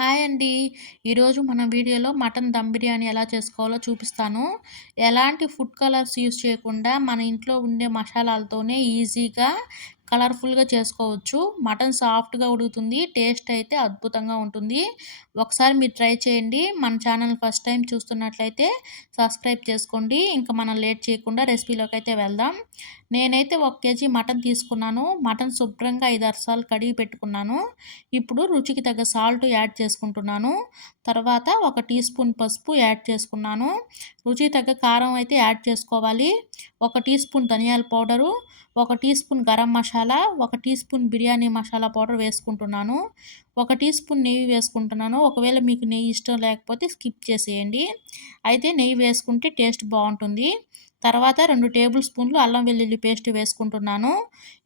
Hi అండి. ఈరోజు మన వీడియోలో మటన్ దమ్ బిర్యానీ ఎలా చేసుకోవాలో చూపిస్తాను. ఎలాంటి ఫుడ్ కలర్స్ యూస్ చేయకుండా మన ఇంట్లో ఉండే మసాలాలతోనే ఈజీగా కలర్ఫుల్గా చేసుకోవచ్చు. మటన్ సాఫ్ట్గా ఉడుకుతుంది. టేస్ట్ అయితే అద్భుతంగా ఉంటుంది. ఒకసారి మీరు ట్రై చేయండి. మన ఛానల్ ఫస్ట్ టైం చూస్తున్నట్లయితే సబ్స్క్రైబ్ చేసుకోండి. ఇంకా మనం లేట్ చేయకుండా రెసిపీలోకి అయితే వెళ్దాం. నేనైతే ఒక కేజీ మటన్ తీసుకున్నాను. మటన్ శుభ్రంగా ఐదు అరసాలు కడిగి పెట్టుకున్నాను. ఇప్పుడు రుచికి తగ్గ సాల్ట్ యాడ్ చేసుకుంటున్నాను. తర్వాత ఒక టీ స్పూన్ పసుపు యాడ్ చేసుకున్నాను. రుచికి తగ్గ కారం అయితే యాడ్ చేసుకోవాలి. ఒక టీ స్పూన్ ధనియాల పౌడరు. ఒక టీ స్పూన్ గరం మసాలా ఒక teaspoon biryani masala powder వేసుకుంటున్నాను. ఒక టీ స్పూన్ నెయ్యి వేసుకుంటున్నాను. ఒకవేళ మీకు నెయ్యి ఇష్టం లేకపోతే స్కిప్ చేసేయండి. అయితే నెయ్యి వేసుకుంటే టేస్ట్ బాగుంటుంది. తర్వాత రెండు టేబుల్ స్పూన్లు అల్లం వెల్లుల్లి పేస్ట్ వేసుకుంటున్నాను.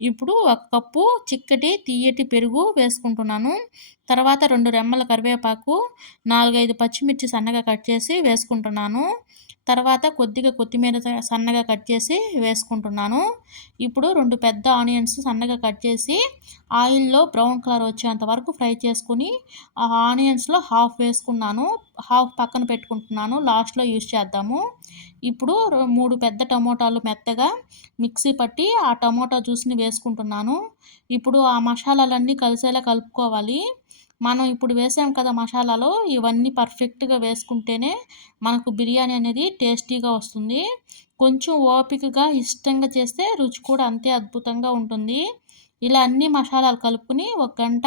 ఇప్పుడు ఒక కప్పు చిక్కటి తీయటి పెరుగు వేసుకుంటున్నాను. తర్వాత రెండు రెమ్మల కరివేపాకు నాలుగైదు పచ్చిమిర్చి సన్నగా కట్ చేసి వేసుకుంటున్నాను. తర్వాత కొద్దిగా కొత్తిమీర సన్నగా కట్ చేసి వేసుకుంటున్నాను. ఇప్పుడు రెండు పెద్ద ఆనియన్స్ సన్నగా కట్ చేసి ఆయిల్లో బ్రౌన్ కలర్ వచ్చేంత వరకు ఫ్రై చేసుకుని ఆ ఆనియన్స్లో హాఫ్ వేసుకున్నాను. హాఫ్ పక్కన పెట్టుకుంటున్నాను. లాస్ట్లో యూజ్ చేద్దాము. ఇప్పుడు మూడు పెద్ద టమోటాలు మెత్తగా మిక్సీ పట్టి ఆ టమోటా జ్యూస్ని వేసుకుంటున్నాను. ఇప్పుడు ఆ మసాలాలన్నీ కలిసేలా కలుపుకోవాలి. మనం ఇప్పుడు వేసాం కదా మసాలాలో ఇవన్నీ పర్ఫెక్ట్గా వేసుకుంటేనే మనకు బిర్యానీ అనేది టేస్టీగా వస్తుంది. కొంచెం ఓపికగా ఇష్టంగా చేస్తే రుచి కూడా అంతే అద్భుతంగా ఉంటుంది. ఇలా అన్ని మసాలాలు కలుపుకొని ఒక గంట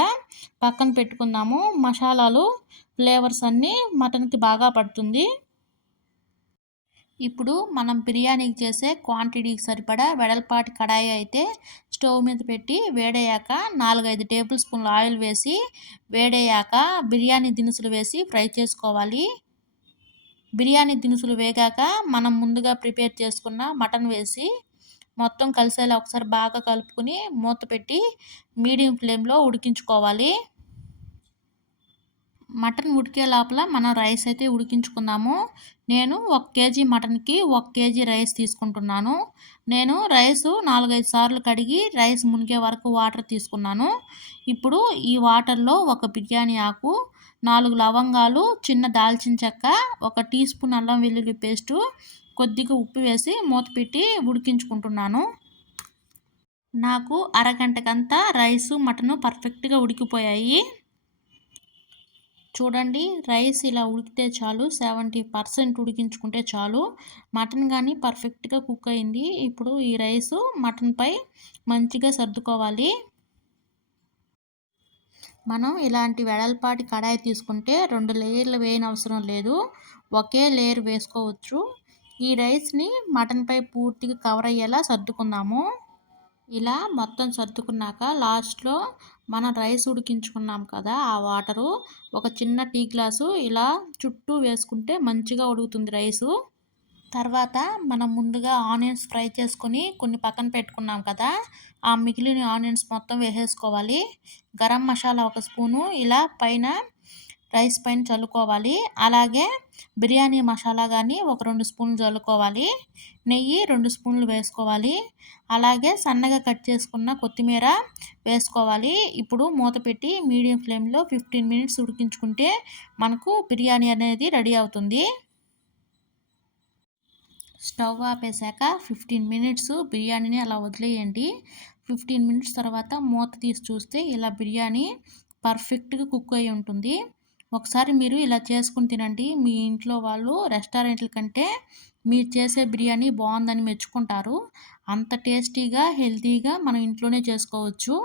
పక్కన పెట్టుకుందాము. మసాలాలు ఫ్లేవర్స్ అన్నీ మటన్కి బాగా పడుతుంది. ఇప్పుడు మనం బిర్యానీకి చేసే క్వాంటిటీకి సరిపడా వెడల్పాటి కడాయి అయితే స్టవ్ మీద పెట్టి వేడయ్యాక నాలుగైదు టేబుల్ స్పూన్లు ఆయిల్ వేసి వేడయ్యాక బిర్యానీ దినుసులు వేసి ఫ్రై చేసుకోవాలి. బిర్యానీ దినుసులు వేగాక మనం ముందుగా ప్రిపేర్ చేసుకున్న మటన్ వేసి మొత్తం కలిసేలా ఒకసారి బాగా కలుపుకొని మూత పెట్టి మీడియం ఫ్లేమ్లో ఉడికించుకోవాలి. మటన్ ఉడికే లోపల మనం రైస్ అయితే ఉడికించుకుందాము. నేను ఒక కేజీ మటన్కి ఒక కేజీ రైస్ తీసుకుంటున్నాను. నేను రైస్ నాలుగైదు సార్లు కడిగి రైస్ మునిగే వరకు వాటర్ తీసుకున్నాను. ఇప్పుడు ఈ వాటర్లో ఒక బిర్యానీ ఆకు నాలుగు లవంగాలు చిన్న దాల్చిన చెక్క ఒక టీ స్పూన్ అల్లం వెల్లుల్లి పేస్టు కొద్దిగా ఉప్పు వేసి మూత పెట్టి ఉడికించుకుంటున్నాను. నాకు అరగంటకంతా రైసు మటను పర్ఫెక్ట్గా ఉడికిపోయాయి. చూడండి రైస్ ఇలా ఉడికితే చాలు సెవెంటీ పర్సెంట్ ఉడికించుకుంటే చాలు. మటన్ కానీ పర్ఫెక్ట్గా కుక్ అయింది. ఇప్పుడు ఈ రైస్ మటన్పై మంచిగా సర్దుకోవాలి. మనం ఇలాంటి వెడల్పాటి కడాయి తీసుకుంటే రెండు లేయర్లు వేయని అవసరం లేదు. ఒకే లేయర్ వేసుకోవచ్చు. ఈ రైస్ని మటన్పై పూర్తిగా కవర్ అయ్యేలా సర్దుకుందాము. ఇలా మొత్తం సర్దుకున్నాక లాస్ట్లో మనం రైస్ ఉడికించుకున్నాం కదా ఆ వాటరు ఒక చిన్న టీ గ్లాసు ఇలా చుట్టూ వేసుకుంటే మంచిగా ఉడుకుతుంది రైసు. తర్వాత మనం ముందుగా ఆనియన్స్ ఫ్రై చేసుకొని కొన్ని పక్కన పెట్టుకున్నాం కదా ఆ మిగిలిన ఆనియన్స్ మొత్తం వేసేసుకోవాలి. గరం మసాలా ఒక స్పూను ఇలా పైన రైస్ పైన చల్లుకోవాలి. అలాగే బిర్యానీ మసాలా కానీ ఒక రెండు స్పూన్లు చల్లుకోవాలి. నెయ్యి రెండు స్పూన్లు వేసుకోవాలి. అలాగే సన్నగా కట్ చేసుకున్న కొత్తిమీర వేసుకోవాలి. ఇప్పుడు మూత పెట్టి మీడియం ఫ్లేమ్లో ఫిఫ్టీన్ మినిట్స్ ఉడికించుకుంటే మనకు బిర్యానీ అనేది రెడీ అవుతుంది. స్టవ్ ఆపేసాక ఫిఫ్టీన్ మినిట్స్ బిర్యానీని అలా వదిలేయండి. ఫిఫ్టీన్ మినిట్స్ తర్వాత మూత తీసి చూస్తే ఇలా బిర్యానీ పర్ఫెక్ట్గా కుక్ అయి ఉంటుంది. ఒకసారి మీరు ఇలా చేసుకుని తినండి. మీ ఇంట్లో వాళ్ళు రెస్టారెంట్ల కంటే మీరు చేసే బిర్యానీ బాగుందని మెచ్చుకుంటారు. అంత టేస్టీగా హెల్తీగా మనం ఇంట్లోనే చేసుకోవచ్చు.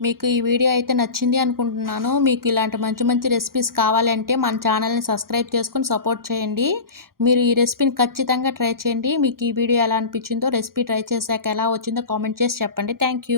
మీకు ఈ వీడియో అయితే నచ్చింది అనుకుంటున్నాను. మీకు ఇలాంటి మంచి మంచి రెసిపీస్ కావాలంటే మన ఛానల్ని సబ్స్క్రైబ్ చేసుకుని సపోర్ట్ చేయండి. మీరు ఈ రెసిపీని ఖచ్చితంగా ట్రై చేయండి. మీకు ఈ వీడియో ఎలా అనిపించిందో రెసిపీ ట్రై చేశాక ఎలా వచ్చిందో కామెంట్ చేసి చెప్పండి. థ్యాంక్